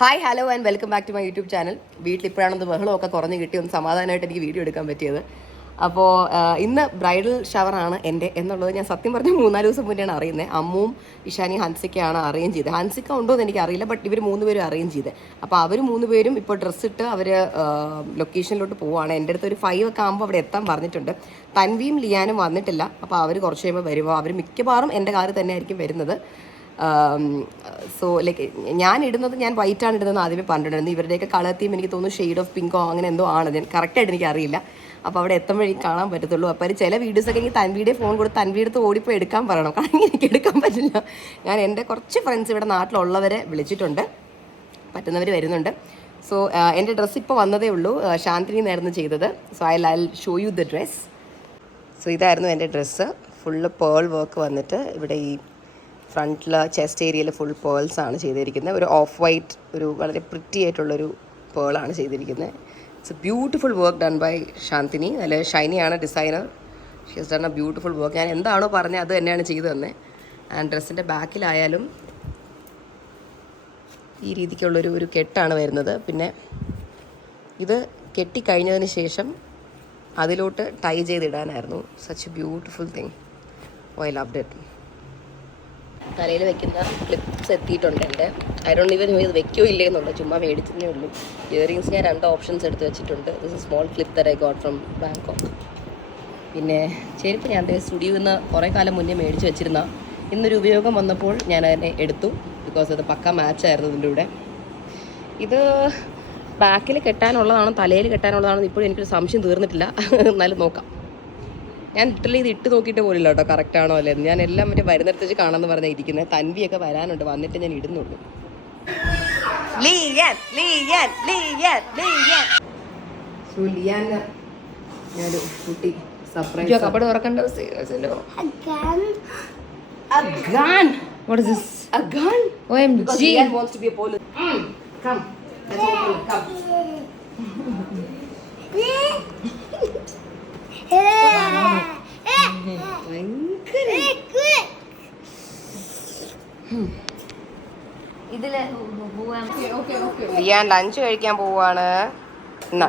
Hi hello and welcome back to my YouTube channel. വീട്ടിലിപ്പോഴാണെന്ന് ബഹളമൊക്കെ കുറഞ്ഞ് കിട്ടി ഒന്ന് സമാധാനമായിട്ട് എനിക്ക് വീഡിയോ എടുക്കാൻ പറ്റിയത്. അപ്പോൾ ഇന്ന് ബ്രൈഡൽ ഷവറാണ് എൻ്റെ എന്നുള്ളത് ഞാൻ സത്യം പറഞ്ഞ് 3-4 ദിവസം മുന്നെയാണ് അറിയുന്നത്. അമ്മുവും ഇഷാനി ഹൻസിക്കയാണ് അറേഞ്ച് ചെയ്തത്. ഹൻസിക്ക ഉണ്ടോ എന്ന് എനിക്കറിയില്ല, ബട്ട് ഇവർ 3 പേരും അറേഞ്ച് ചെയ്തത്. അപ്പോൾ അവർ 3 പേരും ഇപ്പോൾ ഡ്രസ്സ് ഇട്ട് അവർ ലൊക്കേഷനിലോട്ട് പോവുകയാണ്. എൻ്റെ അടുത്ത് ഒരു 5 ഒക്കെ ആകുമ്പോൾ അവിടെ എത്താൻ പറഞ്ഞിട്ടുണ്ട്. തൻവിയും ലിയാനും വന്നിട്ടില്ല. അപ്പോൾ അവർ കുറച്ച് കഴിയുമ്പോൾ വരുമ്പോൾ അവർ മിക്കവാറും എൻ്റെ കാറിൽ തന്നെ ആയിരിക്കും വരുന്നത്. സോ ലൈക്ക് ഞാൻ വൈറ്റാണ് ഇടുന്നത് ആദ്യമേ പറഞ്ഞിട്ടുണ്ടായിരുന്നു. ഇവരുടെയൊക്കെ കളർ തീം എനിക്ക് തോന്നുന്നു ഷെയ്ഡ് ഓഫ് പിങ്കോ അങ്ങനെ എന്തോ ആണ്. ഞാൻ കറക്റ്റായിട്ട് എനിക്ക് അറിയില്ല. അപ്പോൾ അവിടെ എത്തുമ്പോഴേക്കും കാണാൻ പറ്റത്തുള്ളൂ. അപ്പോൾ ചില വീഡിയോസൊക്കെ എനിക്ക് തൻവിയുടെ ഫോൺ കൊടുത്ത് തൻവിയുടെ അടുത്ത് ഓടിപ്പോയി എടുക്കാൻ പറയണം, കാരണം എനിക്ക് എടുക്കാൻ പറ്റില്ല. ഞാൻ എൻ്റെ കുറച്ച് ഫ്രണ്ട്സ് ഇവിടെ നാട്ടിലുള്ളവരെ വിളിച്ചിട്ടുണ്ട്, പറ്റുന്നവർ വരുന്നുണ്ട്. സോ എൻ്റെ ഡ്രസ്സ് ഇപ്പോൾ വന്നതേ ഉള്ളൂ. ശാന്തിനി നേർന്ന് ചെയ്തത്. So I show you the dress. So ഇതായിരുന്നു എൻ്റെ ഡ്രസ്സ്. ഫുള്ള് പേൾ വർക്ക് വന്നിട്ട് ഇവിടെ ഈ ഫ്രണ്ടിൽ ചെസ്റ്റ് ഏരിയയിൽ ഫുൾ പേൾസ് ആണ് ചെയ്തിരിക്കുന്നത്. ഒരു ഓഫ് വൈറ്റ് ഒരു വളരെ പ്രിറ്റി ആയിട്ടുള്ളൊരു പേളാണ് ചെയ്തിരിക്കുന്നത്. It's a beautiful work done by Shanthini. നല്ല ഷൈനിയാണ് designer. She has done a beautiful work. ഞാൻ എന്താണോ പറഞ്ഞത് അത് തന്നെയാണ് ചെയ്തു തന്നെ. ആൻഡ് ഡ്രസ്സിൻ്റെ ബാക്കിലായാലും ഈ രീതിക്കുള്ളൊരു കെട്ടാണ് വരുന്നത്. പിന്നെ ഇത് കെട്ടിക്കഴിഞ്ഞതിന് ശേഷം അതിലോട്ട് ടൈ ചെയ്തിടാനായിരുന്നു. Such a beautiful thing. I loved it. തലയിൽ വെക്കുന്ന ക്ലിപ്സ് എത്തിയിട്ടുണ്ട് എൻ്റെ. ഐ ഡോണ്ട് ഈവൻ ഇത് വെക്കോ ഇല്ലേ എന്നുള്ളത്, ചുമ്മാ മേടിച്ചതേ ഉള്ളൂ. ഇയറിങ്സ് ഞാൻ 2 ഓപ്ഷൻസ് എടുത്ത് വെച്ചിട്ടുണ്ട്. This small clip that I got from Bangkok. പിന്നെ ചെരുപ്പ് ഞാൻ സ്റ്റുഡിയോയിൽ നിന്ന് കുറേ കാലം മുന്നേ മേടിച്ച് വെച്ചിരുന്ന, ഇന്നൊരു ഉപയോഗം വന്നപ്പോൾ ഞാൻ അതിനെ എടുത്തു. ബിക്കോസ് അത് പക്ക മാച്ചായിരുന്നു ഇതിൻ്റെ കൂടെ. ഇത് ബാക്കിൽ കെട്ടാനുള്ളതാണോ തലയിൽ കെട്ടാനുള്ളതാണോ ഇപ്പോഴും എനിക്കൊരു സംശയം തീർന്നിട്ടില്ല. എന്നാലും നോക്കാം. ഞാൻ ലിറ്ററലി ഇത് ഇട്ട് നോക്കിയിട്ട് പോലില്ല കേട്ടോ കറക്റ്റ് ആണോ അല്ലേ. ഞാൻ എല്ലാം മറ്റേ വരുന്നിടത്ത് വെച്ച് കാണാമെന്ന് പറഞ്ഞാൽ ഇരിക്കുന്നത്. തൻവിയൊക്കെ വരാനുണ്ട്, വന്നിട്ട് ഞാൻ ഇടുന്നുള്ളൂ. ഞാനൊരു കുട്ടി surprise കപ്പട് തുറക്കണ്ട. What is this? A gun? OMG. Because Lian wants to be a police. Come. Let's open it. Come. Liyan lunch കഴിക്കാൻ പോവാണ്.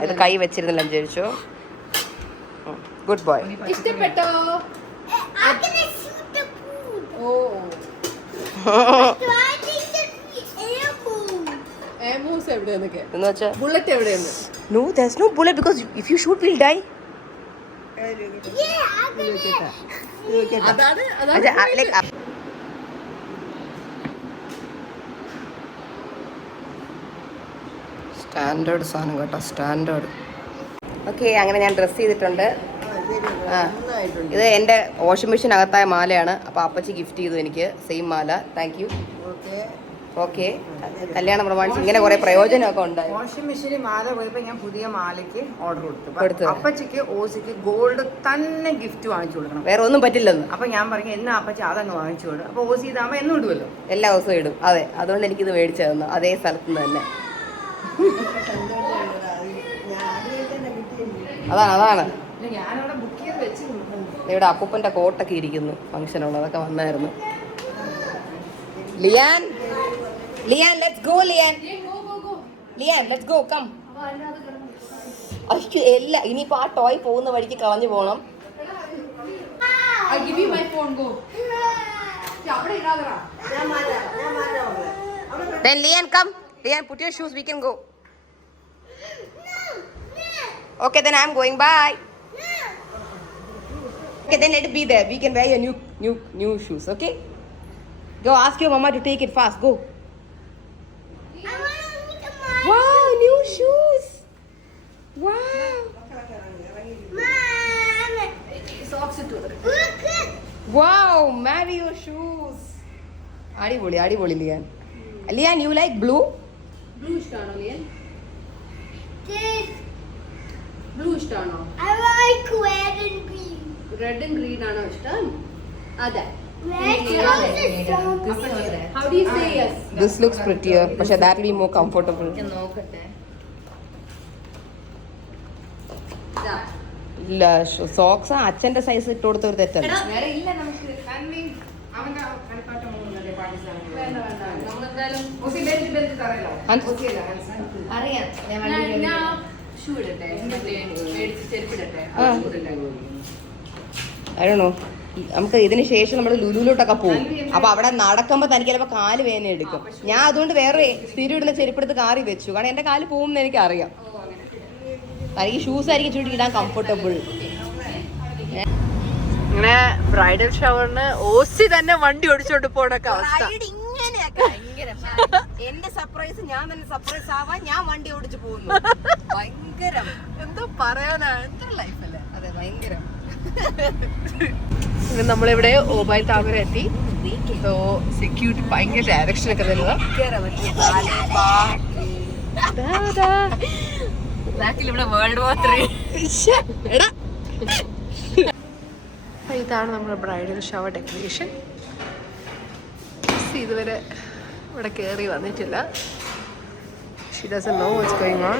ഇത് കൈ വെച്ചിരുന്ന് ലഞ്ച് കഴിച്ചു. Good boy. ഇഷ്ടപ്പെട്ടോ? No, there's no bullet because if you shoot, we'll die. Standard സാധനം കേട്ടോ, standard. Okay, അങ്ങനെ ഞാൻ ഡ്രസ്സ് ചെയ്തിട്ടുണ്ട്. ഇത് എൻ്റെ വാഷിംഗ് മെഷീൻ അകത്തായ മാലയാണ്. അപ്പോൾ അപ്പച്ചി ഗിഫ്റ്റ് ചെയ്തു എനിക്ക് same Mala. Thank you. Okay, കല്യാണം പ്രമാണിച്ച് ഇങ്ങനെ കുറെ പ്രയോജനമൊക്കെ ഉണ്ടായി. വാഷിംഗ് മെഷീനിൽ മാല പോയപ്പോൾ ഞാൻ പുതിയ മാലയ്ക്ക് ഓർഡർ കൊടുത്തു. അപ്പച്ചിക്ക് ഓസിക്ക് ഗോൾഡ് തന്നെ ഗിഫ്റ്റ് വാങ്ങിച്ചു കൊടുക്കണം, വേറെ ഒന്നും പറ്റില്ലെന്ന്. അപ്പൊ ഞാൻ പറഞ്ഞു എന്നാ അപ്പച്ചി അതങ്ങ് വാങ്ങിച്ചു കൊടുക്കും. അപ്പൊ ഓസി ഇതാകുമ്പോൾ എന്നും ഇടുമല്ലോ, എല്ലാ ദിവസവും ഇടും. അതെ, അതുകൊണ്ട് എനിക്കിത് മേടിച്ചു തന്നു അതേ സ്ഥലത്ത് നിന്ന് തന്നെ. അതാണ് ഞാനവിടെ ബുക്ക് ചെയ്ത് വെച്ച്. ഇവിടെ അപ്പൂപ്പൻ്റെ കോട്ടൊക്കെ ഇരിക്കുന്നു, ഫംഗ്ഷനുള്ളതൊക്കെ വന്നായിരുന്നു. Liyan, let's go, Lian. Let's go, come. അയ്യോ, എല്ലാം ഇനിയിപ്പോൾ ആ ടോയ് പോകുന്ന വഴിക്ക് കളഞ്ഞു പോകണം. Then Lian, come. Lian, put your shoes, we can go. Okay, then I'm going. Bye. Okay, then let it be there. We can wear your new shoes, okay? Go ask your mama to take it fast. Go. Wow, new shoes. Wow. Mom. Socks too. Wow, Mario shoes. Adipoli Lian. Lian, you like blue? Blue ishtano Lian. This blue ishtano. I like red and green. Red and green aano ishtam? Ada. How do you say yes? This looks prettier, but that will be more comfortable. ഇല്ല, socks അച്ഛന്റെ size ഇട്ട് കൊടുത്ത ഒരു തെറ്റല്ല. വേറെ ഇല്ല നമുക്ക്. എന്തായാലും അറിയാം ഞാൻ ഷൂ ഇടട്ടെ മറ്റേ മേടിച്ച് ചെരുപ്പിടട്ടെ അറിയണോ നമുക്ക് ഇതിന് ശേഷം നമ്മൾ ലുലുലോട്ടൊക്കെ പോകും. അപ്പൊ അവിടെ നടക്കുമ്പോൾ തനിക്ക് ചിലപ്പോൾ കാല് വേദന എടുക്കും. ഞാൻ അതുകൊണ്ട് വേറെ സ്ഥിരം ഇടുന്ന ചെരുപ്പെടുത്ത് കാറി വെച്ചു. കാരണം എന്റെ കാല് പോകുമെന്ന് എനിക്ക് അറിയാം. തനിക്ക് ഷൂസ് ആയിരിക്കും ചൂടി ഇടാൻ കംഫർട്ടബിൾ. ഇങ്ങനെ ബ്രൈഡൽ ഷവറിന് ഓസി തന്നെ വണ്ടി ഓടിച്ചോണ്ട് പോണൊക്കെ അവസ്ഥ. എന്റെ സർപ്രൈസ് ഞാൻ തന്നെ സർപ്രൈസ് ആവാൻ ഞാൻ വണ്ടി ഓടിച്ചു പോകുന്നു. ഭയങ്കരം എന്തോ പറയാനാ. എത്ര ലൈഫല്ലേ. അതെ ഭയങ്കരം. നമ്മളിവിടെ ഓബായ് താമര എത്തി. സെക്യൂരിറ്റി ഭയങ്കര ഡയറക്ഷൻ ഒക്കെ തരുന്നത്. ഇവിടെ വേൾഡ് വാർ 3. ഇതാണ് നമ്മുടെ ബ്രൈഡൽ ഷവർ ഡെക്കറേഷൻ. ഇതുവരെ ഇവിടെ കയറി വന്നിട്ടില്ല. She doesn't know what's going on.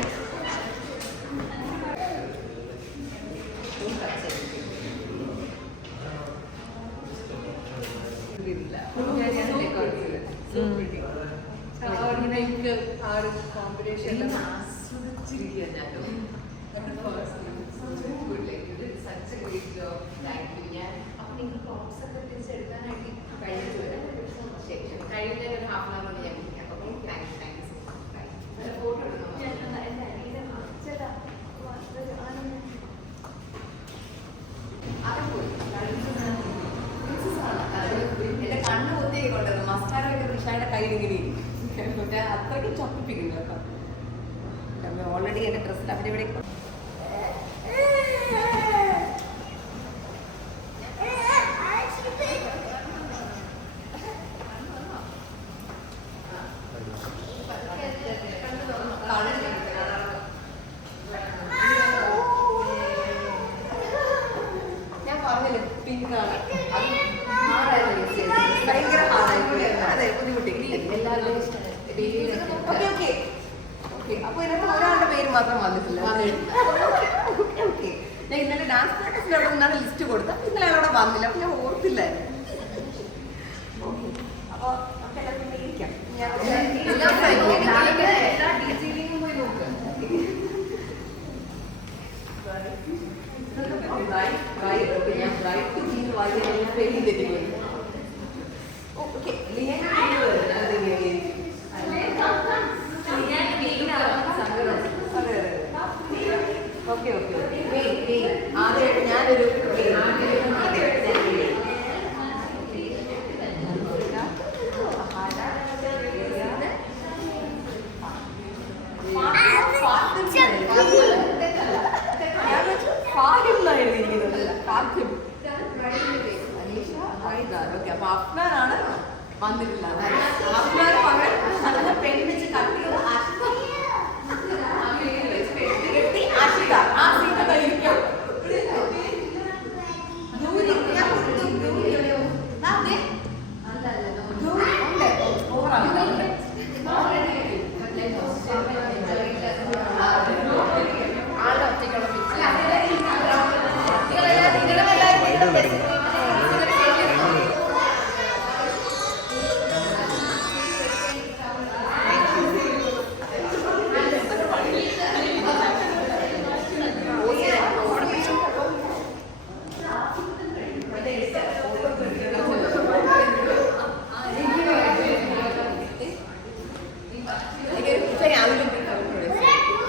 എന്റെ കണ്ണ് ഒത്തിരി കൊണ്ടുവന്നു. മസ്കാര ഋഷായുടെ കയ്യിലിങ്ങനെ അത്രയ്ക്ക് ചൊപ്പിപ്പിക്കുന്നു കേട്ടോ. ഓൾറെഡി എന്റെ ഡ്രസ്സിൽ അവിടെ ഇവിടെ ഞാൻ പറഞ്ഞില്ലേ പിങ്കാണ്. അത് ഭയങ്കര ഹാർഡായി. അതെ ബുദ്ധിമുട്ടി. അപ്പൊ ഇതിനകത്ത് ഒരാളുടെ പേര് മാത്രം വന്നിട്ടില്ല. ഞാൻ ഇന്നലെ ഡാൻസ് പ്രാക്ടീസിനോട് നിന്നാണ് ലിസ്റ്റ് കൊടുത്തത്. ഇന്നലെ അവിടെ വന്നില്ല. അപ്പൊ ഞാൻ ഓർത്തില്ലായിരുന്നു. അപ്പൊ ഇരിക്കാം. എല്ലാ ഡീറ്റെയിലിങ്ങും പോയി നോക്കുക. ആദ്യമായിട്ട് ഞാനൊരു അപ്പൊ അഫ്നാനാണ് വന്നിട്ടില്ല. അഫ്നാന് പകരം പെണ്ണിച്ച് കട്ടി ആഷിക ആ സീറ്റ് കഴിക്കും.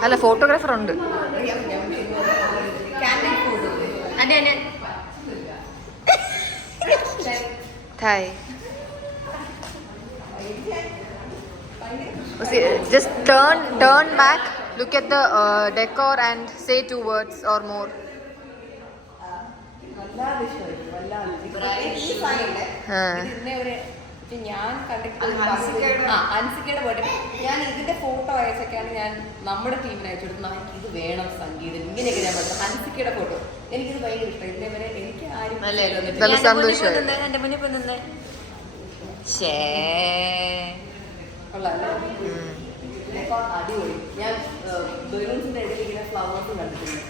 അല്ല ഫോട്ടോഗ്രാഫർ ഉണ്ട്. Thai. Just turn back, look at the decor and say 2 words or more. ഞാൻ അൻസിക്കയുടെ ബർത്ത്ഡേ ഞാൻ ഇതിന്റെ ഫോട്ടോ അയച്ചൊക്കെയാണ് ഞാൻ നമ്മുടെ ടീമിന് അയച്ചു കൊടുത്തു. നമുക്ക് ഇത് വേണം സംഗീതം ഇങ്ങനെയൊക്കെ ഞാൻ പറഞ്ഞു. അൻസിക്കയുടെ ഫോട്ടോ എനിക്കിത് ഭയങ്കര ഇഷ്ടം. ഇതേവരെ എനിക്ക് ആരും എന്റെ മുന്നിൽ നിന്ന് അടിപൊളി. ഞാൻ ബലൂൺസിന്റെ ഇടയിൽ ഇങ്ങനെ ഫ്ലവേഴ്സ് കണ്ടിട്ടുണ്ട്.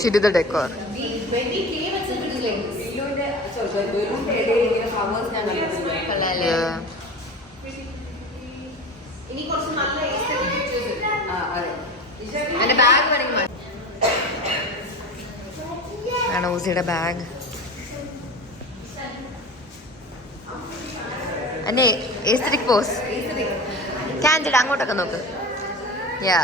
She did the decor. ഇനി കുറച്ച് നല്ല എന്റെ ബാഗ് വേണമെങ്കിൽ ആണ് ഊസിയുടെ ബാഗ്. അന്നെ എസ്ത്രിക് പോസ് കാൻഡിഡ് അങ്ങോട്ടൊക്കെ നോക്ക്. യാ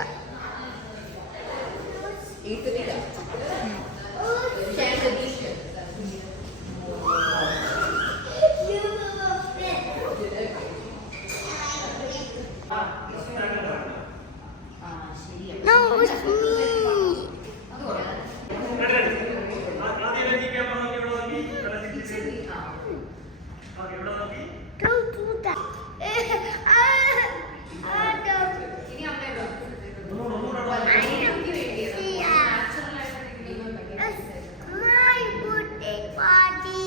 No, it's me. Don't do that. It's my birthday party.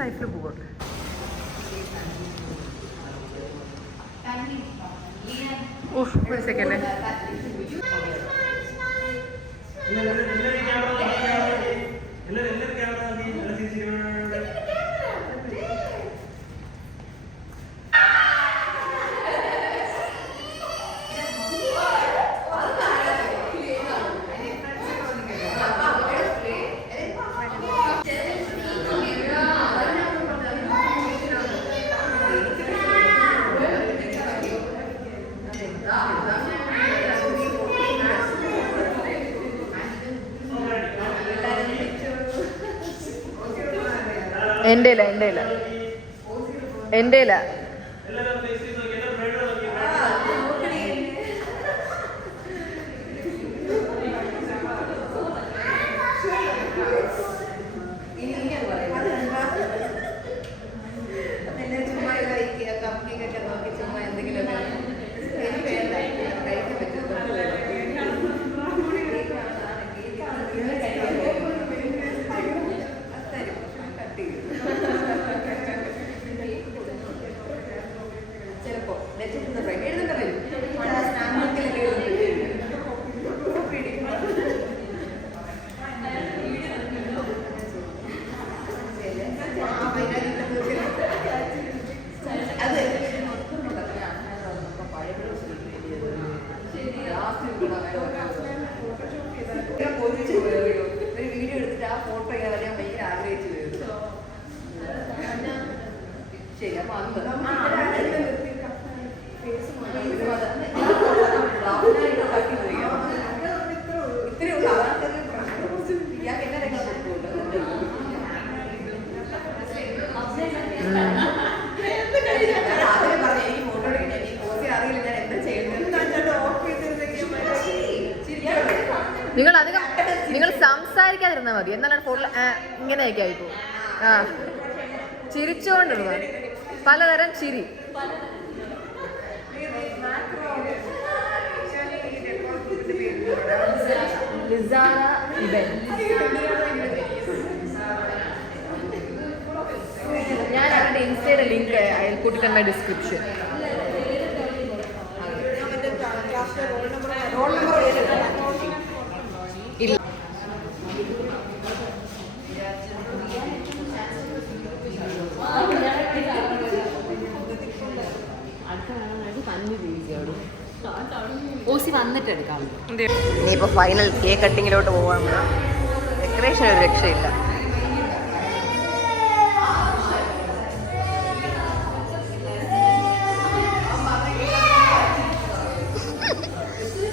ലൈഫിൽ പോകും. ഒരു സെക്കൻഡ്. എൻ്റെ ഇല്ല ഒരു വീഡിയോ എടുത്തിട്ട് ആ ഫോട്ടോ ചെയ്യാൻ ഞാൻ ഭയങ്കര ആഗ്രഹിച്ചു വരുന്നു. ശരി, അപ്പൊ ഇത്രയുള്ള ഇയാൾക്ക് എന്നെ രംഗം നിങ്ങൾ സംസാരിക്കാതിരുന്നാൽ മതി. എന്നാലാണ് ഫോണിൽ ഇങ്ങനെയൊക്കെ ആയിപ്പോ. ആ, ചിരിച്ചുകൊണ്ടിരുന്നത് പലതരം ചിരി. ഞാൻ അവരുടെ ഇൻസ്റ്റയുടെ ലിങ്ക് അതിൽ കൂട്ടിട്ടുണ്ട് ഡിസ്ക്രിപ്ഷൻ. ഇല്ല, ഓസി വന്നിട്ട് എടുക്കാം. ഇനിയിപ്പോ ഫൈനൽ കേക്ക് കട്ടിങ്ങിലോട്ട് പോവാൻ. ഡെക്കറേഷൻ ഒരു രക്ഷയില്ല.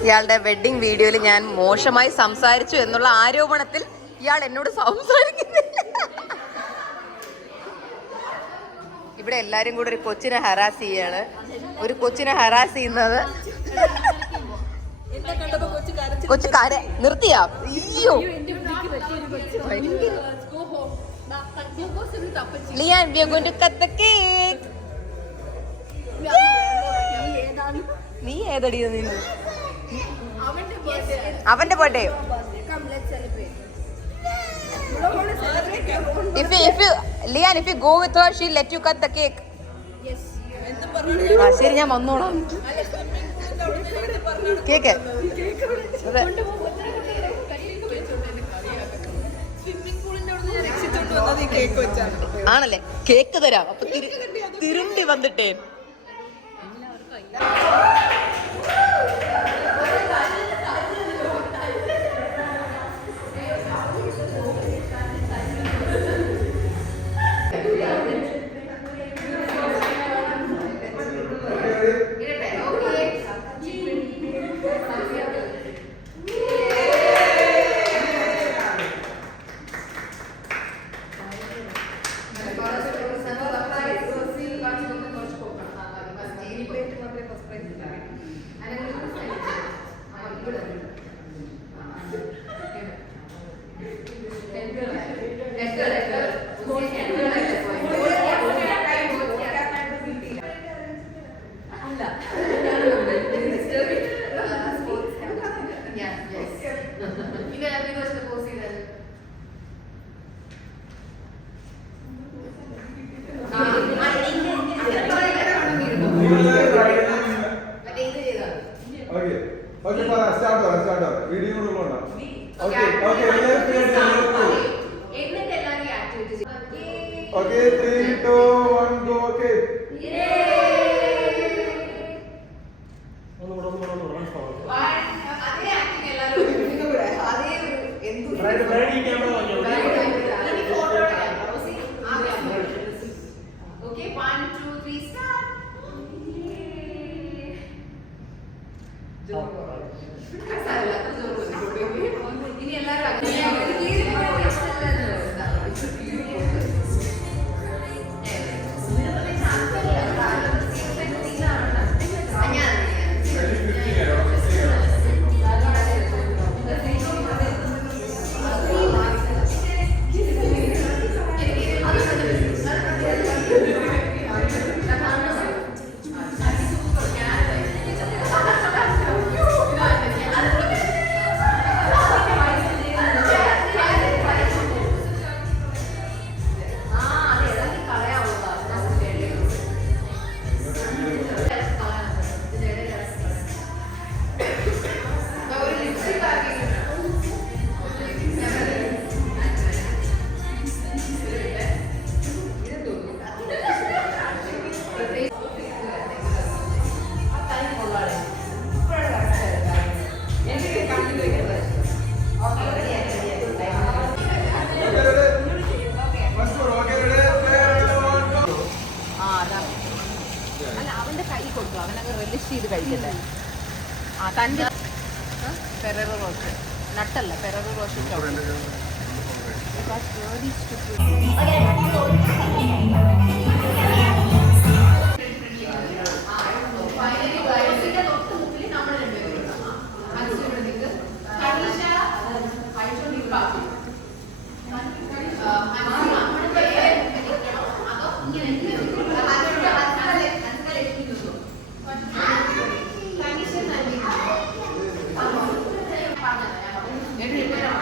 ഇയാളുടെ വെഡിങ് വീഡിയോയിൽ ഞാൻ മോശമായി സംസാരിച്ചു എന്നുള്ള ആരോപണത്തിൽ ഇയാൾ എന്നോട് സംസാരിക്കുന്നില്ല. ഇവിടെ എല്ലാരും കൂടെ ഒരു കൊച്ചിനെ ഹറാസ് ചെയ്യാണ്. ഒരു കൊച്ചിനെ ഹറാസ് ചെയ്യുന്നത് കൊച്ചു കര നിർത്തിയാ. അയ്യോ, Liyan, we are going to cut the cake. നീ ഏതടി നിന്ന്? അവന്റെ birthday. Lian, if you go with her, she'll let you cut the cake. ആ ശരി, ഞാൻ വന്നോളാം. കേക്ക് ആണല്ലേ, കേക്ക് തരാം. അപ്പൊ തിരുണ്ടി വന്നിട്ടേ. Okay, 3, 2, 1, go, okay. Okay, 1, 2, 3, start. ഇനി കഴിക്കട്ടെ. ആ തൻ്റെ പെരറോ റോസ്റ്റ് നട്ടല്ല, പെരറോ റോസ്റ്റ്.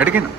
എടുക്കുന്നു.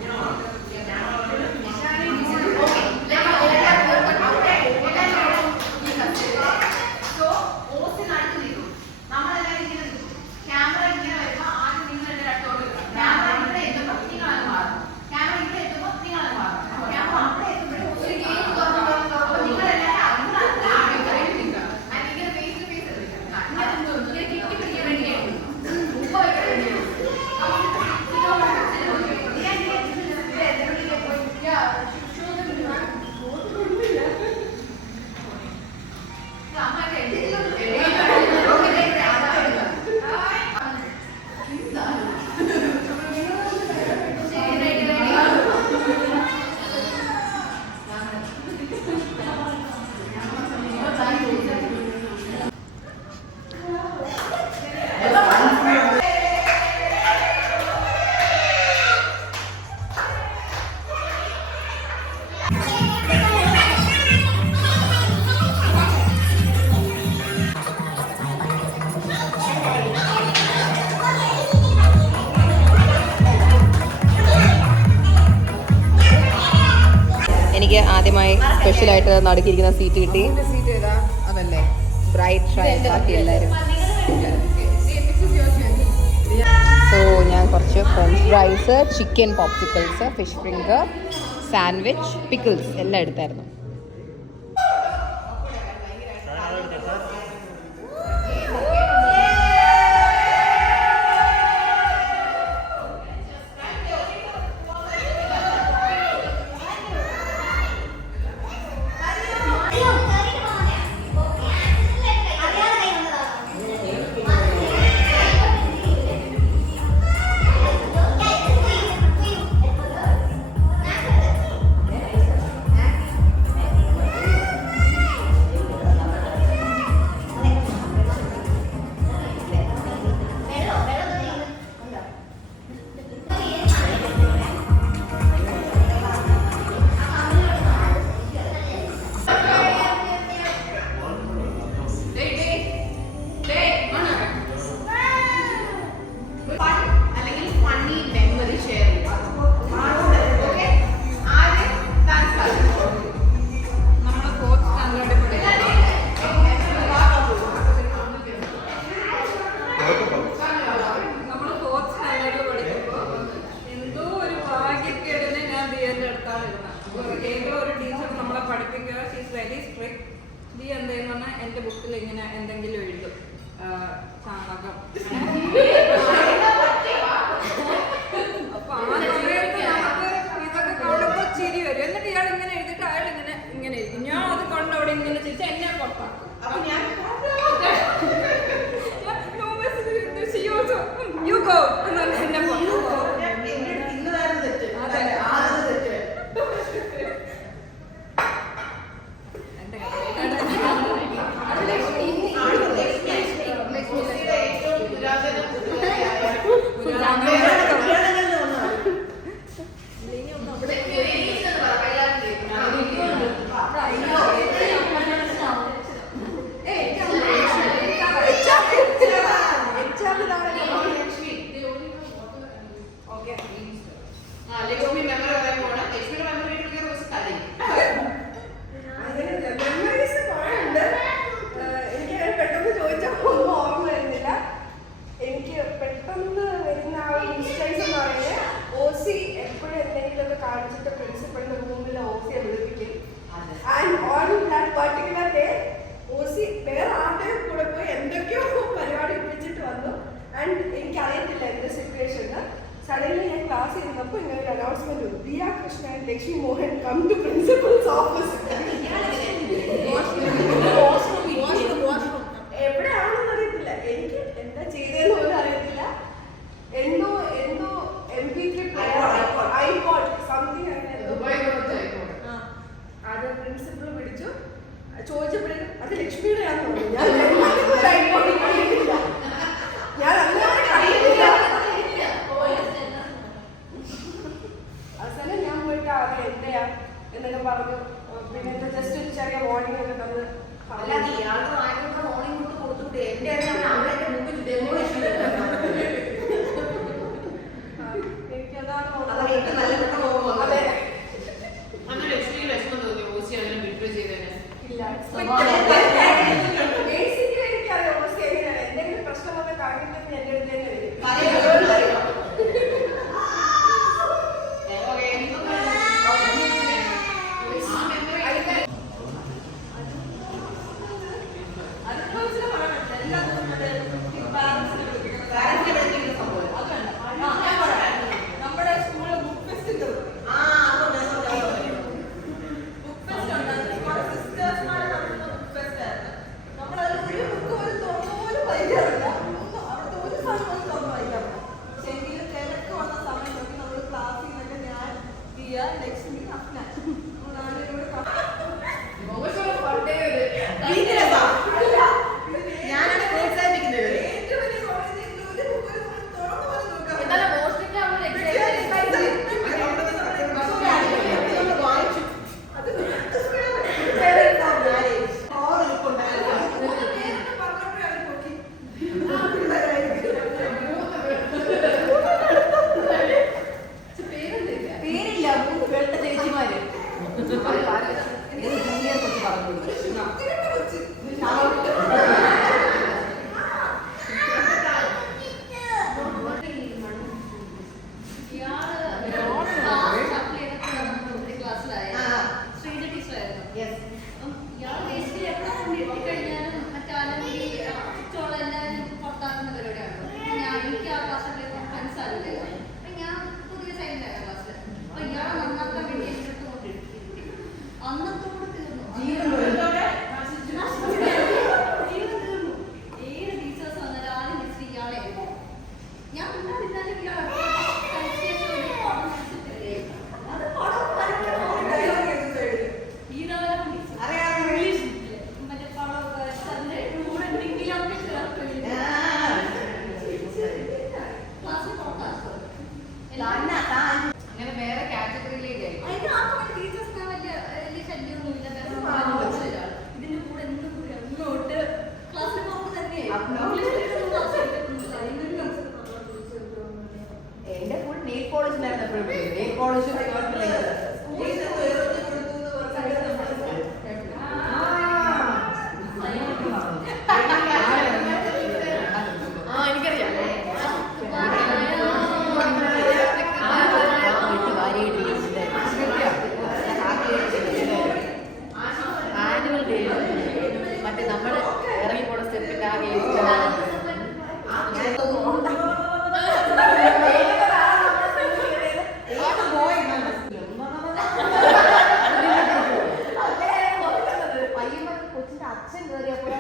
അമ്മൂമ്മയ്ക്കായി സ്പെഷ്യലായിട്ട് നടുക്കിയിരിക്കുന്ന സീറ്റ് കിട്ടി. സീറ്റ് ഏതാ? അതല്ലേ ബ്രൈറ്റ് ഷൈൻ ബാക്കി എല്ലാവരും. സോ ഞാൻ കുറച്ച് French fries, chicken popsicles, fish finger, sandwich, pickles എല്ലാം എടുത്തായിരുന്നു. എന്റെ ബുക്കിൽ ഇങ്ങനെ എന്തെങ്കിലും എഴുതും ചാണകം. അപ്പൊ ആ സമയത്ത് നമുക്ക് ഇതൊക്കെ കാണുമ്പോൾ ചിരി വരും. എന്നിട്ട് ഇയാൾ ഇങ്ങനെ എഴുതിട്ട് അയാൾ ഇങ്ങനെ എഴുതി. ഞാൻ അത് കണ്ട് അവിടെ ഇങ്ങനെ ചിരിച്ച് എന്നെ പുറത്താക്കും. അപ്പൊ ഞാൻ യു ഗോ എന്ന് പറഞ്ഞ എന്നെ പുറത്താക്കും. Suddenly, in class, in the announcement, Riya Krishna and Lakshmi Mohan come to principal's office. എവിടെയാണെന്ന് അറിയത്തില്ല, എനിക്ക് എന്താ ചെയ്തതെന്ന് പോലും അറിയത്തില്ല. എന്തോ MP3 iPod സംതിങ് അത് പ്രിൻസിപ്പൾ പിടിച്ചു ചോദിച്ചപ്പോഴേ അത് ലക്ഷ്മിയുടെ ആണെന്ന് പറഞ്ഞു. ഞാൻ അങ്ങനെ കണ്ടിട്ടില്ല. അവസാനം ഞാൻ പോയിട്ട് അത് എന്റെയാ എന്നൊക്കെ പറഞ്ഞു. പിന്നെ ജസ്റ്റ് ഒരു ചെറിയ വാർണിംഗ് ഒക്കെ തന്ന് എനിക്കതാണ് ബേസിക്കലി എനിക്കറിയാം ഓസി എങ്ങനെയാണ്. എന്തെങ്കിലും പ്രശ്നം വന്ന കാര്യത്തിൽ എന്റെ അടുത്ത് തന്നെ വരും. ഇയാൾ വേസ്റ്റ് എവിടെ കൊണ്ട് എത്തിക്കഴിഞ്ഞാലും മറ്റാലും ഈ ചുറ്റുള്ള എല്ലാവരും പുറത്താക്കുന്ന പരിപാടിയാണ്. എനിക്ക് ആ ക്ലാസ്സിൽ മനസ്സിലാവില്ല. അപ്പൊ ഞാൻ പുതിയ സൈനികരാണ് ക്ലാസ്സിൽ. അപ്പൊ ഇയാളെ നന്നാക്കാൻ വേണ്ടി എന്റെ അടുത്ത് കൊണ്ട് അന്നത്തോടെ തീർന്നു. ഏത് ടീച്ചേഴ്സ് വന്നാലും ആദ്യം വിളിച്ച് ഇയാളെ ഞാൻ ഉണ്ടായിരുന്നാലും ഇയാളെ അങ്ങനെ വേറെ കാറ്റഗറിയിലേക്ക് ടീച്ചേഴ്സിന് വലിയ ശല്യമൊന്നുമില്ല. ഇതിന്റെ കൂടെ എന്തും കൂടി അങ്ങോട്ട് ക്ലാസ്സിൽ പോകുമ്പോൾ തന്നെ എന്റെ ഫുൾ നെയിൽ പോളിഷിലായിരുന്നു എപ്പോഴും നെയിൽ പോളിഷ് എനിക്കറിയാം ആനുവൽ ഡേ മറ്റേ നമ്മൾ ഇറങ്ങി പോണ സ്റ്റെപ്പിന്റെ ആ കൊച്ചിന്റെ അച്ഛൻ കയറിയപ്പോൾ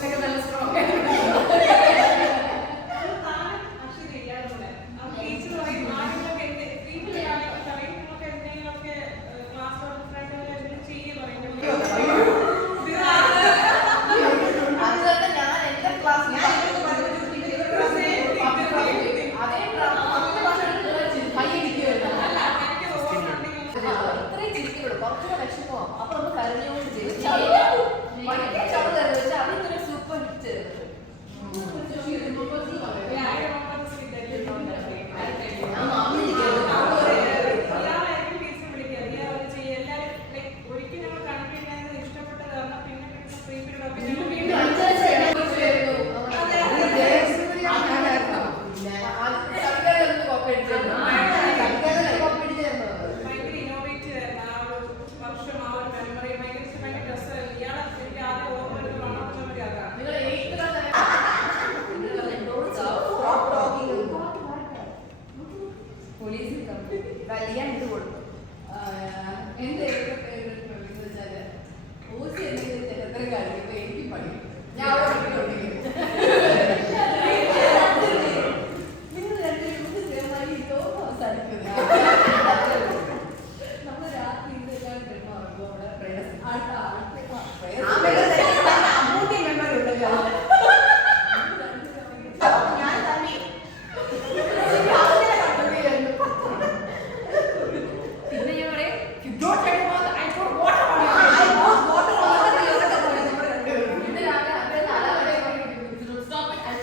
സെക്യൂരിറ്റി ടീച്ചർ ലിയാൻ ഇത് കൊടുത്തു. എന്റെ ഏറ്റവും ഫേവറേറ്റ് മെമ്മറി എന്ന് വെച്ചാല് ഓസി എന്തെങ്കിലും ചിലത്ര കാര്യം എനിക്ക് പഠിക്കും. ഞാൻ അവിടെ പഠിക്കുന്നുണ്ടെങ്കിൽ നിങ്ങൾ രണ്ടുപേരും സ്ഥിരമായി ഇതോ അവസാനിക്കുന്നത്. നമ്മൾ രാത്രി ഇതെല്ലാം കിടന്നുറങ്ങുമ്പോൾ അവിടെ അമ്മൂട്ടി മെമ്മറി ഉണ്ടല്ലോ. ഞാൻ തന്നെ പിന്നെ ഞാൻ പറയും പിന്നെ രാവിലെ അവരെ തല വരെ സ്റ്റോപ്പ് ഞാൻ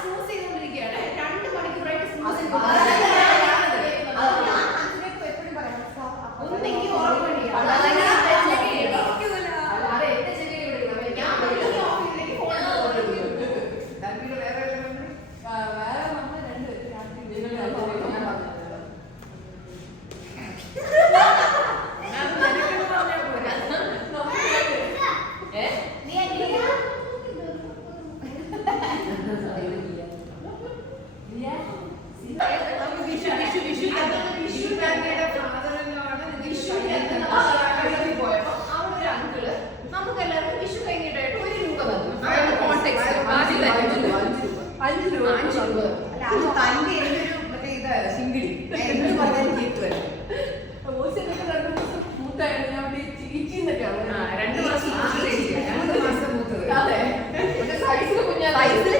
സ്നൂസ് ചെയ്തുകൊണ്ടിരിക്കുകയാണ്. 2 മണിക്കൂറായിട്ട് സ്നൂസ്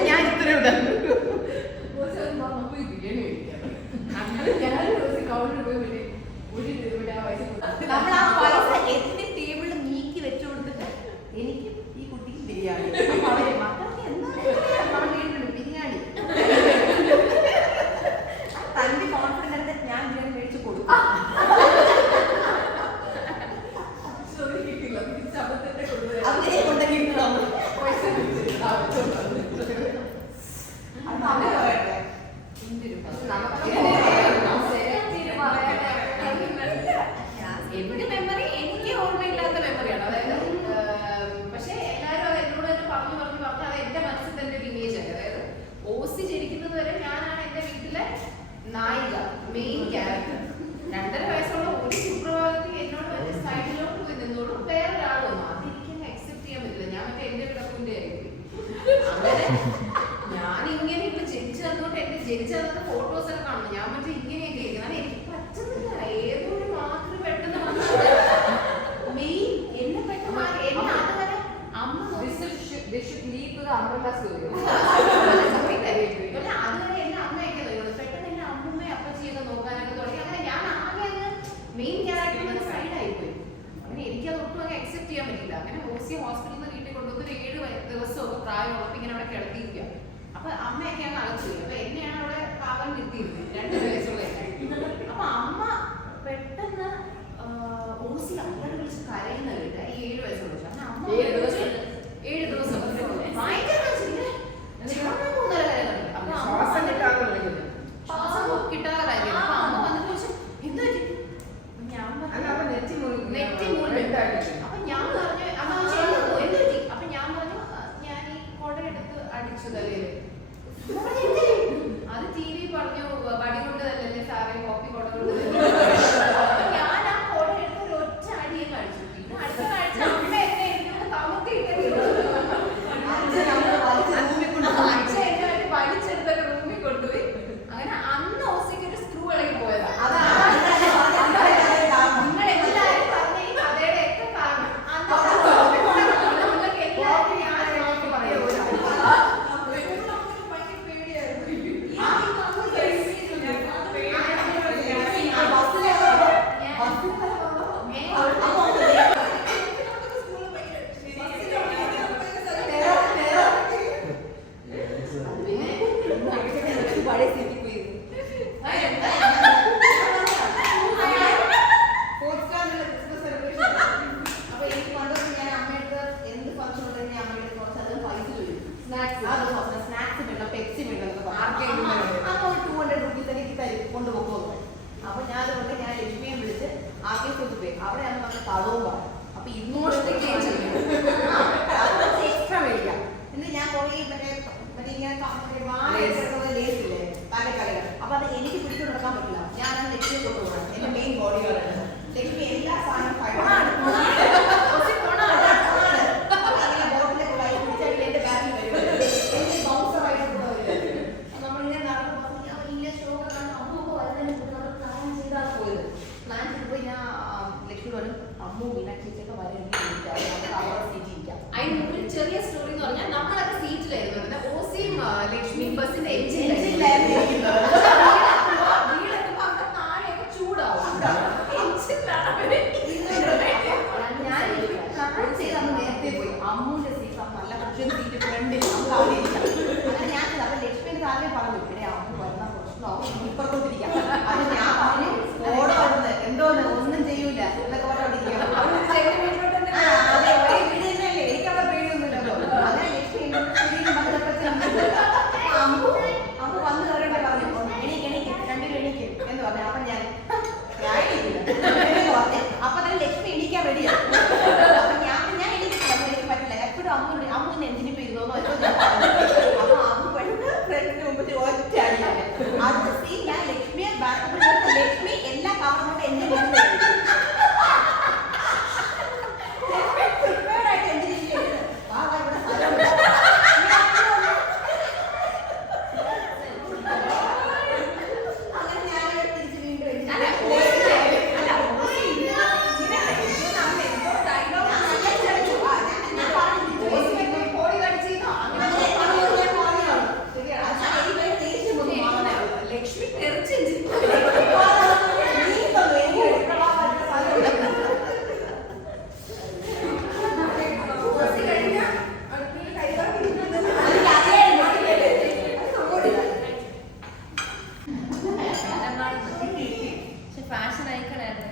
ഞാൻ ഇത്രയുണ്ട്. നമ്മൾ ആ പൈസ എന്റെ ടേബിളിൽ നീക്കി വെച്ചു കൊടുത്തിട്ട് എനിക്ക് ഈ കുട്ടിക്ക് ബിരിയാണി മക്കൾക്ക് എന്താണ് ബിരിയാണി തന്റെ കോൺഫിഡൻസ് ഞാൻ ബിരിയാണി മേടിച്ചു കൊടുക്കും. അങ്ങനെ കൊണ്ടെങ്കിൽ എന്റെ മെമ്മറി എനിക്ക് ഓർമ്മയില്ലാത്ത മെമ്മറിയാണ്. അതായത് പക്ഷെ എല്ലാവരും അത് എന്നോട് തന്നെ പറഞ്ഞു അത് എന്റെ മനസ്സിൽ തന്നെ ഒരു ഇമേജ് ആയി. അതായത് ഓസി ജനിക്കുന്നത് വരെ ഞാനാണ് എന്റെ വീട്ടിലെ നായിക, മെയിൻ ക്യാരക്ടർ. 2.5 വയസ്സുള്ള ഒരു സുപ്രഭാതത്തിൽ എന്നോട് മറ്റേ സൈഡിലോട്ട് പോയി നിന്നോളും വേറൊരാൾ വന്നു. അതെനിക്ക് അക്സെപ്റ്റ് ചെയ്യാൻ പറ്റില്ല. ഞാൻ മറ്റേ എന്റെ കിടപ്പിന്റെ ആയിരിക്കും. അങ്ങനെ ഞാനിങ്ങനെ ഇപ്പൊ ജനിച്ചു തന്നോട്ട് എന്റെ ജനിച്ചു തന്ന ഫോട്ടോസ് ഒക്കെ കാണുന്നു. ഞാൻ മറ്റേ ഇങ്ങനെയൊക്കെ ഇരിക്കുന്നത് എനിക്ക് പറ്റുന്നില്ല. ഏതോ ഒരു മാത്രം പെട്ടെന്ന് മെയിൻ എന്നെ പെട്ടെന്ന് എന്നെ അതുവരെ അമ്മ അതുവരെ എന്നെ അമ്മയൊക്കെ തോന്നുന്നു. പെട്ടെന്ന് എന്നെ അമ്മമ്മയും അപ്പച്ചിയൊക്കെ നോക്കാനൊക്കെ തുടങ്ങി. അങ്ങനെ ഞാൻ ആകെ മെയിൻ ക്യാരക്ടറിന്റെ സൈഡായി പോയി. അങ്ങനെ എനിക്കത് ഒട്ടും അങ്ങനെ അക്സെപ്റ്റ് ചെയ്യാൻ പറ്റില്ല. അങ്ങനെ ഓസി ഹോസ്പിറ്റലിൽ നിന്ന് വീട്ടിൽ കൊണ്ടുവന്ന് ഒരു 7 ദിവസമൊക്കെ പ്രായമുള്ളപ്പോൾ ഇങ്ങനെ അവിടെ കിടത്തിയിരിക്കുക. അപ്പൊ അമ്മയൊക്കെ അങ്ങ് അടച്ചു. അപ്പൊ എന്നെയാണ് അവിടെ കാവൽ നിർത്തിയിരുന്നത് 2 വയസ്സുള്ള. അപ്പൊ അമ്മ പെട്ടെന്ന് ഓസി അമ്മയോട് വിളിച്ച് കരയുന്ന കേട്ട ഈ 7 വയസ്സുള്ള. അങ്ങനെ അമ്മ 7 ദിവസം ഭയങ്കര ശ്വാസം കിട്ടാതെ കാര്യം. അപ്പൊ അമ്മ വന്നിട്ട് ചോദിച്ചു എന്താ ഞാൻ നെറ്റി അപ്പൊ ഞാൻ പറഞ്ഞു അമ്മ എന്ത് പറ്റി? അപ്പൊ ഞാൻ പറഞ്ഞു ഞാൻ ഈ കൊടയെടുത്ത് അടിച്ചു തലയില്. അത് ടി വി പറഞ്ഞു വടി കൊണ്ട് തല്ലല്ലേ സാറേ, കോപ്പി കൊട കൊണ്ട്. ഞാൻ ആ കൊടയെടുത്ത് ഒരു ഒറ്റ അടിയെ കഴിച്ചു. പിന്നെ അടുത്ത കാഴ്ച അമ്മ എന്നെ എനിക്ക് തമത്തിട്ട് അച്ഛൻ എന്നെ വലിച്ചെടുത്തൊക്കെ റൂമിൽ കൊണ്ടുപോയി. അങ്ങനെ അന്ന് ഓസിക്ക് ഒരു സ്ക്രൂ ഇളകി പോയതാ. നിങ്ങൾ എല്ലാവരും പറഞ്ഞ ഈ കഥയുടെ ഒക്കെ കാരണം നിങ്ങൾക്ക് എല്ലാവരും ഞാൻ നോക്കി പറയാം. അപ്പൊ ഞാൻ അതുകൊണ്ട് ഞാൻ ലക്ഷ്മിയെ വിളിച്ച് ആകെ പോയി അവിടെയാണ് പറഞ്ഞ കടവും പറഞ്ഞു. അപ്പൊ 200 എക്സ്ട്രാ മേടിക്കാം. എന്നിട്ട് ഞാൻ കുറെ മറ്റേ ഇങ്ങനെ ആദ്യം പറഞ്ഞു ഇവിടെ അമ്മ വരുന്ന പ്രശ്നമാവും ഇപ്പുറത്തോട്ടിരിക്കാം. അത് ഞാൻ പറഞ്ഞു ഓടോടുന്നത് എന്തോന്ന് ഒന്നും ചെയ്യൂല എന്നൊക്കെ പറഞ്ഞോണ്ടിരിക്കാം. എനിക്ക് അവിടെ പേടിയൊന്നുമില്ലല്ലോ. അങ്ങനെ അമ്മ വന്ന് കയറേണ്ട പറഞ്ഞു എണീക്ക് രണ്ടിലും എണീക്ക് എന്ന് പറഞ്ഞു. അപ്പൊ ഞാൻ പറഞ്ഞു അപ്പൊ തന്നെ ലക്ഷ്മി എണീക്കാൻ റെഡിയാണ്. അപ്പൊ ഞാൻ എണീക്കില്ല, എനിക്ക് പറ്റില്ല. എപ്പോഴും അമ്മ എന്തിനു പോയിരുന്നോ അപ്പൊ അമ്മ പെണ്ണ് ഫ്രണ്ടിന് മുമ്പ് ഒറ്റ അടിയാണ്. അത് സീ ഞാൻ ലക്ഷ്മിയെ ബാക്കപ്പ് ലക്ഷ്മി എല്ലാ കവറും കൊണ്ട് എന്റെ മുന്നിൽ പ്രിപ്പയർഡായിട്ട് എന്തിനിരിക്കുന്നത് ഇവിടെ സ്ഥലമുണ്ട്. അങ്ങനെ ഞാൻ തിരിച്ച് വീണ്ടും ലക്ഷ്മി തെറിച്ച് ഫാഷൻ ഐക്കണായിരുന്നു.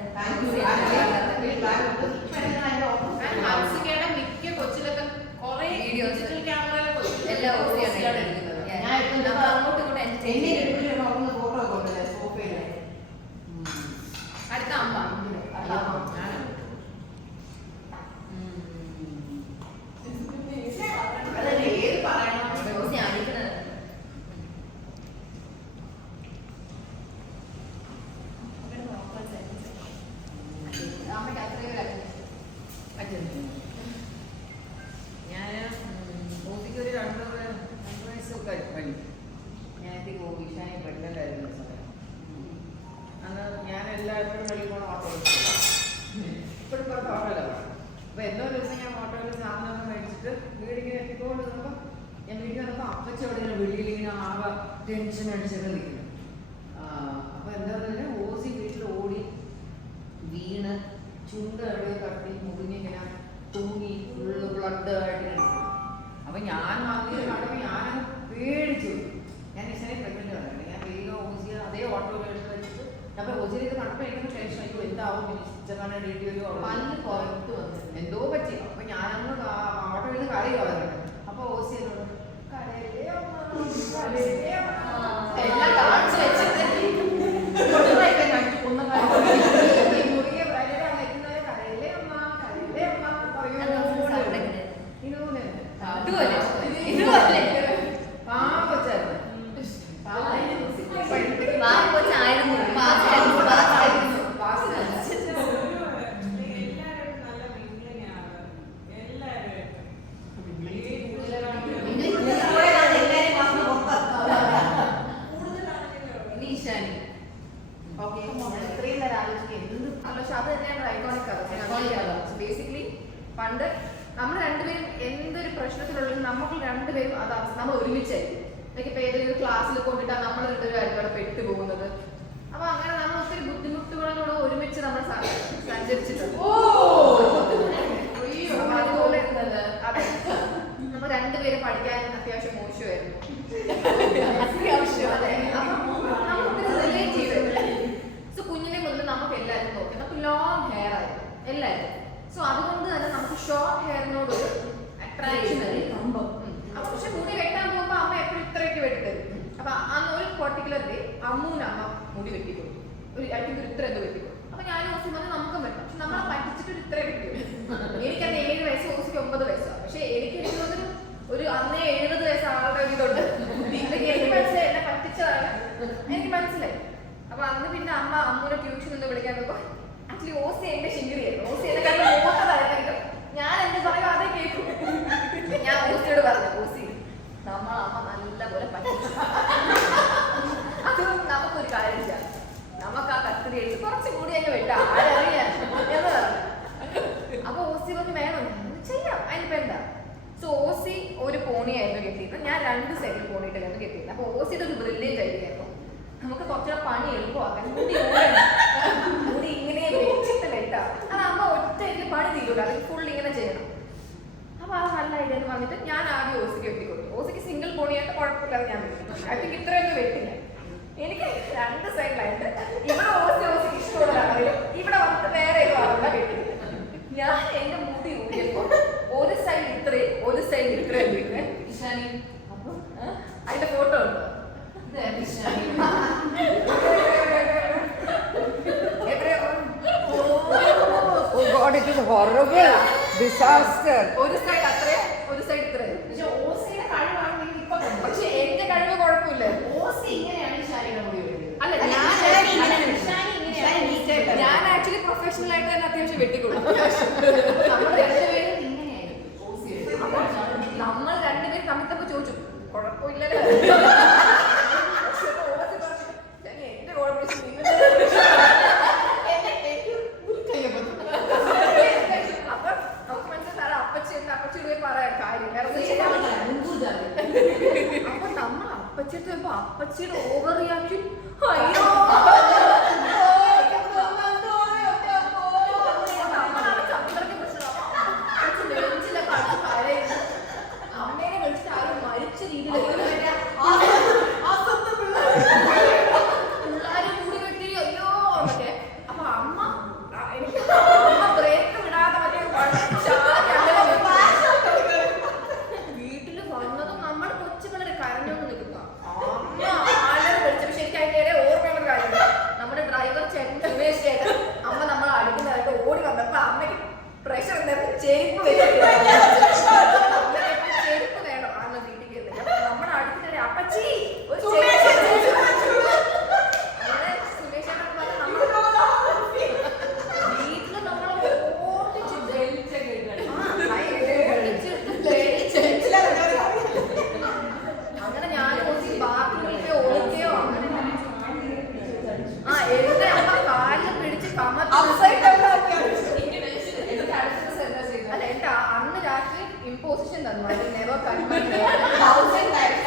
ഹൻസികയുടെ മിക്ക കൊച്ചിലൊക്കെ കുറെ ഡിജിറ്റൽ ക്യാമറ എല്ലാം ഓസിയാണ് എടുക്കുന്നത്. നമ്മൾ അങ്ങോട്ടും ഇങ്ങോട്ടും entertain ഫോട്ടോ ഒക്കെ ഉണ്ടല്ലേ സോഫയില്. അടുത്ത അമ്മ അതല്ലേ ഏത് പറയണം. ഓസി അടിക്കുന്നത്. അമ്മയ്ക്ക് അത്രയും പറ്റുന്നു. ഞാൻ ഓസിക്ക് ഒരു 2 വയസ്സൊക്കെ വഴി ഞാനത് ഈശാനെ പ്രഗ്നൻ്റ് ആയിരുന്ന സമയം അന്ന് ഞാൻ എല്ലാവരും വഴി പോകണം ഓട്ടോ ഇപ്പോഴും ഓട്ടോ ഓട്ടോയിലാണ്. അപ്പോൾ എന്നോ ദിവസം ഞാൻ ഓട്ടോയിൽ സാധനമൊക്കെ മേടിച്ചിട്ട് വീടിങ്ങനെ എത്തിക്കൊണ്ട് നിന്നപ്പോൾ ഞാൻ വീട്ടിൽ വന്നപ്പോൾ അപ്പച്ച അവിടെ ഇങ്ങനെ വെളിയിൽ ഇങ്ങനെ ആകെ ടെൻഷൻ അടിച്ചൊക്കെ നിൽക്കുന്നു. അപ്പോൾ എന്താ പറഞ്ഞാൽ ഓസി വീട്ടിൽ ഓടി വീണ് ചുണ്ട് എവിടെയോ തട്ടി മുറിഞ്ഞിങ്ങനെ തൂങ്ങി ഫുള്ള് ബ്ലഡ് ആയിട്ട് ഇങ്ങനെ. അപ്പം ഞാൻ വന്നിട്ട് കണ്ടപ്പോൾ ഞാനങ്ങ് പേടിച്ചു. ഞാൻ ഈശാനെ പ്രഗ്നൻ്റ് പറയുന്നത് ഞാൻ വേഗം ഓസിയെ അതേ ഓട്ടോയിൽ എടുത്ത് വെച്ചിട്ട് അപ്പോൾ ഓസിയിലേക്ക് കണ്ടപ്പോൾ എനിക്ക് ടെൻഷൻ ആയിക്കോ എന്താവും ഇച്ചക്കാണ് ഡേറ്റ് വരുമോ പല്ല് പുറത്ത് വന്നു എന്തോ പറ്റി. അപ്പം ഞാനങ്ങ് ഓട്ടോയിൽ നിന്ന് കരയുമായിരുന്നു. അപ്പോൾ ഓസി എന്നോട് കരയിലേ എല്ലാം കാണിച്ചു വെച്ചിട്ട് ബേസിക്കലി പണ്ട് നമ്മൾ രണ്ടുപേരും എന്തൊരു പ്രശ്നത്തിലുള്ളത് നമ്മൾ രണ്ടുപേരും അത് നമ്മൾ ഒരുമിച്ചായിരിക്കും. ഇപ്പൊ ഏതെങ്കിലും ക്ലാസ്സിൽ കൊണ്ടിട്ടാ നമ്മൾ രണ്ടുപേരും അവിടെ പെട്ടുപോകുന്നത്. അപ്പൊ അങ്ങനെ നമ്മൾ ഒത്തിരി ബുദ്ധിമുട്ടുകളോട് ഒരുമിച്ച് നമ്മൾ സഞ്ചരിച്ചിട്ടുണ്ട്. അതുപോലെ അതെ നമ്മൾ രണ്ടുപേരും പഠിക്കാൻ അത്യാവശ്യം മോശമായിരുന്നു. അതെ നമ്മൾ ഒത്തിരി റിലേറ്റ് ചെയ്തിട്ടുണ്ട്. സോ കുഞ്ഞിനെ മുതൽ നമുക്ക് എല്ലാവരും നോക്കി നമുക്ക് ലോങ് ഹെയർ ആയിരുന്നു എല്ലാവരും. സോ അതുകൊണ്ട് തന്നെ നമുക്ക് ഷോർട്ട് ഹെയറിനോടൊരു അട്രാക്ഷൻ സംഭവം. അപ്പൊ പക്ഷെ മുടി വെട്ടാൻ പോകുമ്പോ അമ്മ എപ്പോഴും ഇത്രയൊക്കെ വെട്ടരുത്. അപ്പൊ അന്ന് ഒരു പെർട്ടിക്കുലർ ഡേ അമ്മൂന് അമ്മ മുടി വെട്ടിക്കൊടുത്തു. ഒരു ഇത്ര എന്തോ വെട്ടിക്കൊടുത്തു. അപ്പൊ ഞാൻ ഓസി വന്ന് നമുക്കും വെട്ടാം. പക്ഷെ നമ്മളെ പറ്റിച്ചിട്ട് ഒരു ഇത്ര വെട്ടി. എനിക്കന്ന് 7 വയസ്സ് ഓസിക്ക് 9 വയസ്സാണ്. പക്ഷെ എനിക്ക് ഒരു അന്നേ 70 വയസ്സ് ആളുടെ ഒരു ഇതുണ്ട്. എനിക്ക് മനസ്സിലായി എന്നെ പറ്റിച്ചതാണ് എനിക്ക് മനസ്സിലായി. അപ്പൊ അന്ന് പിന്നെ അമ്മൂനെ ട്യൂഷൻ നിന്ന് വിളിക്കാൻ നോക്കുമ്പോ ആക്ച്വലി ഓസി എന്റെ ശിങ്കിരിയായിരുന്നു. ഓസി എന്നെ കണ്ട് മൂത്തതായിരുന്നെങ്കിലും ഞാൻ എന്ത് പറയും അതേ കേൾക്കും. ഞാൻ ഓസിയോട് പറഞ്ഞു ഓസി അമ്മ നല്ല പോലെ പറ്റിച്ചു. അത് നമുക്കൊരു കാര്യം ചെയ്യാം, നമുക്ക് ആ കത്തിരി എടുത്ത് കുറച്ച് കൂടി അങ്ങ് വെട്ടാം ആരറിയാൻ എന്ന് പറഞ്ഞു. അപ്പൊ ഓസി പറഞ്ഞു വേണം ചെയ്യാം അതിനിപ്പോ എന്താ. സോ ഓസി ഒരു പോണിയായിരുന്നു കെട്ടിയത്, ഞാൻ 2 സൈഡിൽ പോണിയിട്ടായിരുന്നു കെട്ടിയത്. അപ്പൊ ഓസിയുടെ ഒരു ബ്രില്യൻ്റ് ഐഡിയ ആയിരുന്നു നമുക്ക് കുറച്ചുകൂടെ പണി എളുപ്പമാക്കാൻ. മുടി ഇങ്ങനെ വെച്ചിട്ട് വെട്ടാം. അത് അമ്മ ഒറ്റയ്ക്ക് പണി തീരൂല, അത് ഫുൾ ഇങ്ങനെ ചെയ്യണം. അപ്പൊ അത് നല്ല ഐഡിയ എന്ന് പറഞ്ഞിട്ട് ഞാൻ ആദ്യം ഓസിക്ക് വെട്ടിക്കൊടുത്തു. ഓസിക്ക് സിംഗിൾ പോണിയായിട്ട് കുഴപ്പമില്ലാതെ ഞാൻ വെട്ടി. Horrible disaster. ഒരു സൈഡ് അത്രേ ഒരു സൈഡ് ഇത്രേ. പക്ഷെ ഓസിയുടെ കഴിവാണെങ്കിൽ ഇപ്പൊ പക്ഷെ എന്റെ കഴിവ് കുഴപ്പമില്ല. ഓസി ഇങ്ങനെയാണ് ഷാനിയുടെ മുടി വെട്ടുന്നത്. അല്ല ഞാൻ ആക്ച്വലി പ്രൊഫഷണൽ ആയിട്ട് തന്നെ അത്യാവശ്യം വെട്ടിക്കൊള്ളും. നമ്മൾ രണ്ടുപേരും ഇങ്ങനെയായിരുന്നു. നമ്മൾ രണ്ടുപേരും തമ്മിൽ തമ്മിൽ ചോദിച്ചു കുഴപ്പമില്ലല്ലോ. എന്റെ കുഴപ്പം അപ്പൊ നമുക്ക് മനസ്സിലായി അപ്പച്ചിയുടെ പറയാം കാര്യം. അപ്പൊ നമ്മൾ അപ്പച്ചിട്ട് പോയപ്പോ അപ്പച്ചിയുടെ ഓവർ റിയാക്ഷൻ അയ്യോ അമ്മേനെ വിളിച്ചിട്ട് ആരും മരിച്ച രീതിയിൽ പിള്ളേരെ കൂടി കെട്ടി അയ്യോ എന്നൊക്കെ. അപ്പൊ അമ്മ എനിക്ക് ബ്രേക്ക് വിടാതെ വീട്ടില് വന്നതും നമ്മുടെ കൊച്ചു പിള്ളേരെ കരഞ്ഞോണ്ട് നിൽക്കുക. അമ്മ ആരും വിളിച്ചു. പക്ഷെ എനിക്ക് അതിന്റെ ഓർമ്മയുള്ള കാര്യമുണ്ട്. നമ്മുടെ ഡ്രൈവർ ചേട്ടൻ സുമേഷ് ചേട്ടൻ അമ്മ നമ്മൾ അടുക്കുന്നതായിട്ട് ഓടി വന്നപ്പോ അമ്മയ്ക്ക് പ്രഷർ ചെരുപ്പ് വെച്ചിട്ട് ചെരുപ്പ് വേണം അന്ന് വീട്ടിൽ കയറുന്നില്ല. നമ്മുടെ അടുത്തിട്ട് അപ്പച്ചി ഒരു വീട്ടില് നമ്മളെ അങ്ങനെ ഞാൻ ബാത്റൂമിൽ ഒളിക്കുകയോ അങ്ങനെ എന്റെ അമ്മ കാലിൽ പിടിച്ച് അല്ല എന്റെ അന്ന് രാത്രി ഇമ്പോസിഷൻ തന്നു. നെവർ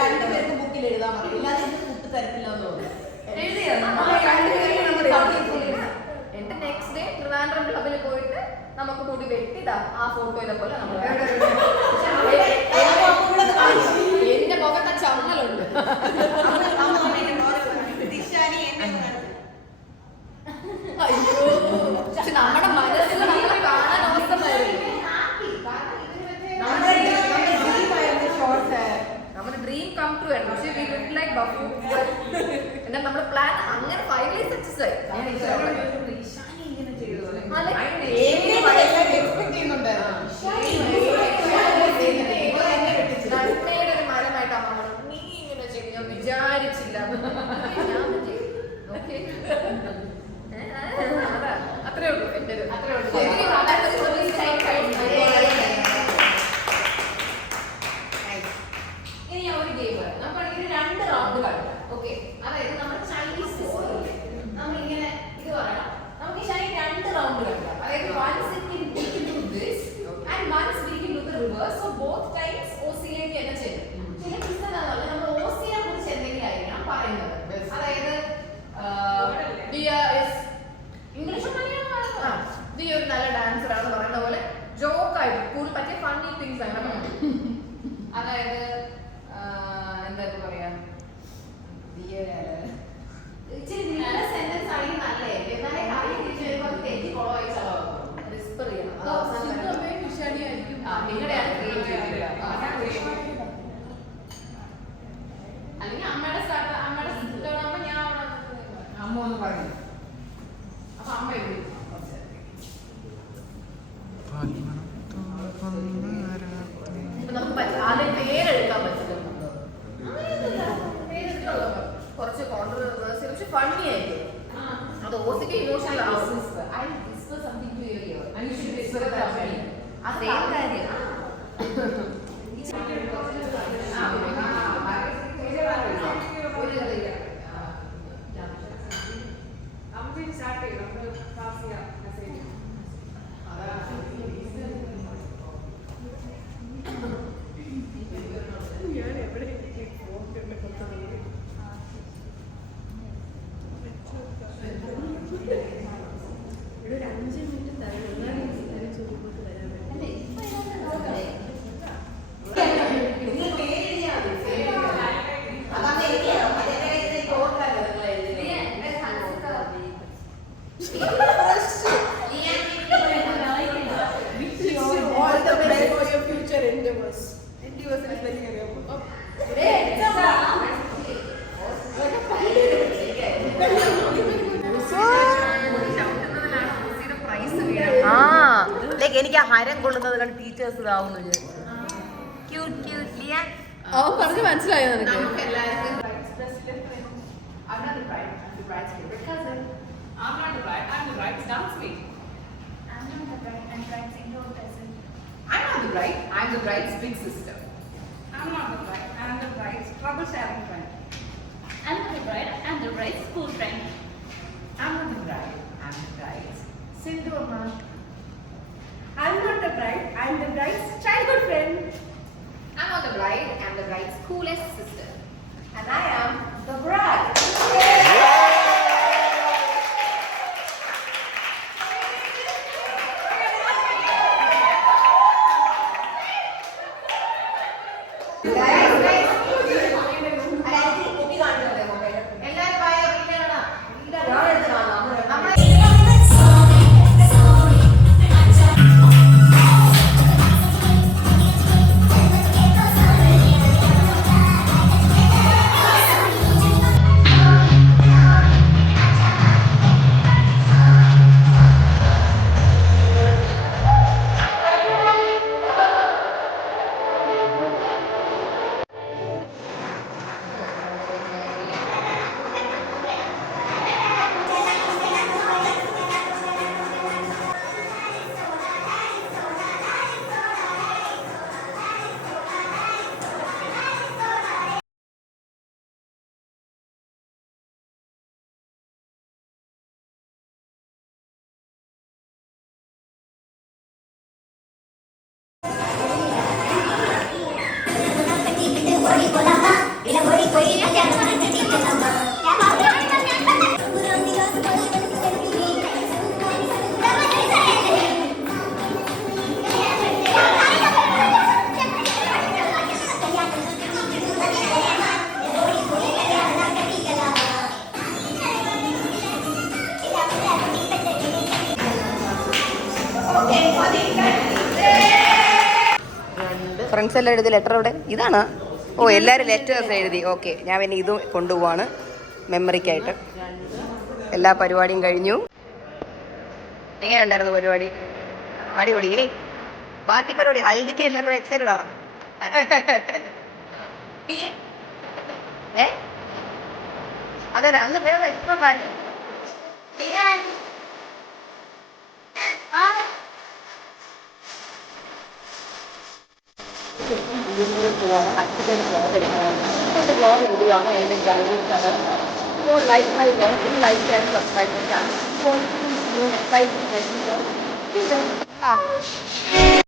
രണ്ടുപേർക്ക് ബുക്കിൽ എഴുതാൻ പറയും. ഇല്ലാതെ കുട്ടി തരത്തില്ലെന്ന് തോന്നുന്നു. എന്റെ നെക്സ്റ്റ് ഡേ ട്രിവാൻഡ്രം ക്ലബിൽ പോയിട്ട് നമുക്ക് കൂടി വെട്ടിതാ ആ ഫോട്ടോയിലെ പോലെ നമ്മൾ എന്റെ മുഖത്തെ ചമ്മലുണ്ട്. അയ്യോ പക്ഷെ നമ്മുടെ മനസ്സിൽ നമ്മളെ കാണാൻ അവസ്ഥമായിരുന്നു. നമ്മുടെ ഡ്രീം കം ട്രൂ ആയിരുന്നു. പക്ഷേ വി ലുക്ക് ലൈക്ക് ബഫു. എന്നാൽ നമ്മുടെ പ്ലാൻ അങ്ങനെ ഫൈനലി സക്സസ് ആയി. നന്മയുടെ ഒരു മരമായിട്ട് അമ്മ നീ ഇങ്ങനെ ചെയ്യും ഞാൻ വിചാരിച്ചില്ല. അത്രേ ഉള്ളൂ എന്റെ അത്രേ ഉള്ളൂ. ഇനി ഞാൻ ഒരു ഗെയിം പറയാം. നമുക്കാണെങ്കിൽ 2 റൗണ്ട് കളിക്കാം. ഓക്കെ, അതായത് നമ്മുടെ ചൈനീസ് നമ്മളിങ്ങനെ ഇത് പറയാം. നമുക്ക് ഈ 2 റൗണ്ട് കളിക്കാം. അതായത് once it can do this and once we can do the reverse. So both times ഓസിലേക്ക് തന്നെ ചെയ്യും. ചില കിസ് എന്താണെന്നല്ല നമ്മൾ ഓസിയെ കുറിച്ച് എന്തെങ്കിലും ആയിരിക്കണം പറയുന്നത്. അതായത് ഇംഗ്ലീഷ് നീ ഒരു നല്ല ഡാൻസർ ആണെന്ന് പറയുന്ന പോലെ ജോക്കായിട്ട് കൂടുതൽ പറ്റിയ ഫണ്ണി തിങ്സ് ആണ്. അതായത് എന്താ പറയാ ഇച്ചിരി നല്ല സെന്റൻസ് ആണെങ്കിൽ നല്ലേ. എന്നാലേ കാര്യം തിരിച്ചു വരുമ്പോൾ അത് തെറ്റി കുളവായിച്ചാലോ വിസ്പർ ചെയ്യണം. നിങ്ങളുടെയാണ് അല്ലെങ്കിൽ അമ്മയുടെ അമ്മയുടെ ഞാൻ അമ്മ ഒന്ന് പറയും. അപ്പൊ അമ്മ എഴുതി നമുക്ക് ആദ്യം പേരെടുക്കാൻ പറ്റില്ല. കുറച്ച് കോൺട്രവേഴ്സിയൽ പക്ഷെ ഫണ്ണി ആയിരിക്കും. അത് ഓസിക്ക് ഇമോഷണൽ ആവും. അതേ കാര്യം സ്റ്റാർട്ട് ചെയ്യും. നമുക്ക് പാസ് ചെയ്യാം മെസ്സേജ്. ഞാൻ എവിടെ ഒരു 5 മിനിറ്റ് തരണം. കൊള്ളുന്നത് കണ്ട് ടീച്ചേഴ്സ് ഇതാവുന്നു വിചാരിച്ചു. Cute cute Liya. അവൻ പറഞ്ഞ് മനസ്സിലായോ നിനക്ക്? നമുക്ക് എല്ലാവർക്കും I'm not the bride. I'm the bride's favorite cousin. I'm not the bride, I'm the bride's dance mate. I'm not the bride and bride's indoor cousin. I'm not the bride, I'm the bride's big sister. I'm not the bride. I'm the bride's trouble sharing friend. I'm the bride and the bride's school friend. I'm not the bride, I'm the bride's Sindhu Amma. I'm not the bride. I'm the bride's childhood friend. I'm not the bride, I'm the bride's coolest sister. And I am the bride. എല്ലാരും ഭയ വീട്ടിൽ കാണാം. നമ്മളെ friends എല്ലാം എഴുതി letter ഇവിടെ ഇതാണ്. ഓ എല്ലാവരും ലെറ്റേഴ്സ് എഴുതി. ഓക്കെ, ഞാൻ പിന്നെ ഇതും കൊണ്ടുപോവാണ് മെമ്മറിക്കായിട്ട്. എല്ലാ പരിപാടിയും കഴിഞ്ഞു. എങ്ങനെ ഉണ്ടായിരുന്നു പരിപാടി? അടിപൊളി. ഇനി ബാക്കി പരിപാടി ഹൽദിക്ക് എല്ലാവരും എക്സൈറ്റഡ് ആണ്. അതെ അന്ന് വേറെ എക്സ്ട്രാ കാര്യം ലൈഫ്